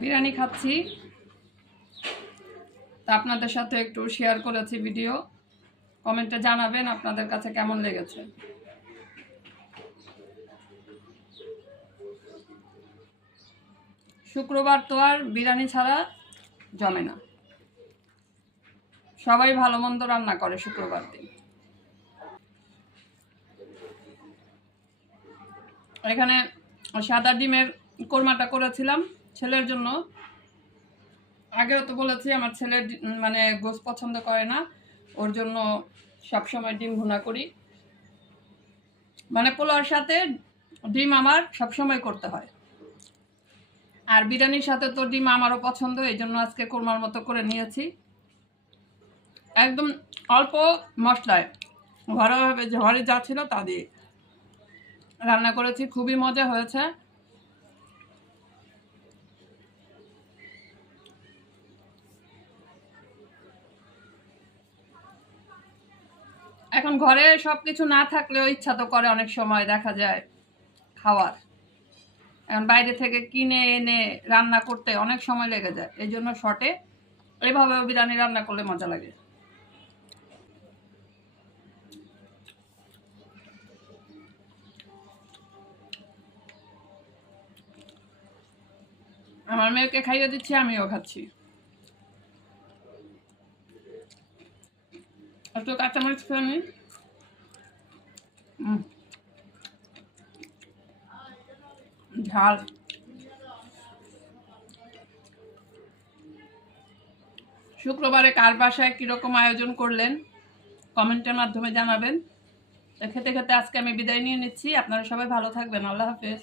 বিরিয়ানি খাচ্ছি, তা আপনাদের সাথে একটু শেয়ার করেছি ভিডিও। কমেন্টে জানাবেন আপনাদের কাছে কেমন লেগেছে। শুক্রবার তো আর বিরিয়ানি ছাড়া জমে না, সবাই ভালো মন্দ রান্না করে শুক্রবার দিন। এখানে সাদা ডিমের কোরমাটা করেছিলাম ছেলের জন্য। আগেও তো বলেছি আমার ছেলে মানে গোশ পছন্দ করে না, ওর জন্য সবসময় ডিম ভুনা করি। মানে পোলাওর সাথে ডিম আমার সবসময় করতে হয়, আর বিরিয়ানির সাথে তো ডিম আমারও পছন্দ, এই জন্য আজকে কোরমার মতো করে নিয়েছি। একদম অল্প মশলায় ঘরে যা ছিল তা দিয়ে রান্না করেছি, খুবই মজা হয়েছে। এখন ঘরে সবকিছু না থাকলেও ইচ্ছা তো করে অনেক সময় দেখা যায় খাওয়ার। এখন বাইরে থেকে কিনে এনে রান্না করতে অনেক সময় লেগে যায়, এই জন্য শর্টে এইভাবে বিরিয়ানি রান্না করলে মজা লাগে। আমার মেয়েকে খাইয়ে দিচ্ছি, আমিও খাচ্ছি। একটু কাঁচামরিচ খেয়ে নিই। ঝাল। শুক্রবারে কার বাসায় কীরকম আয়োজন করলেন কমেন্টের মাধ্যমে জানাবেন। খেতে খেতে আজকে আমি বিদায় নিয়ে নিচ্ছি। আপনারা সবাই ভালো থাকবেন। আল্লাহ হাফেজ।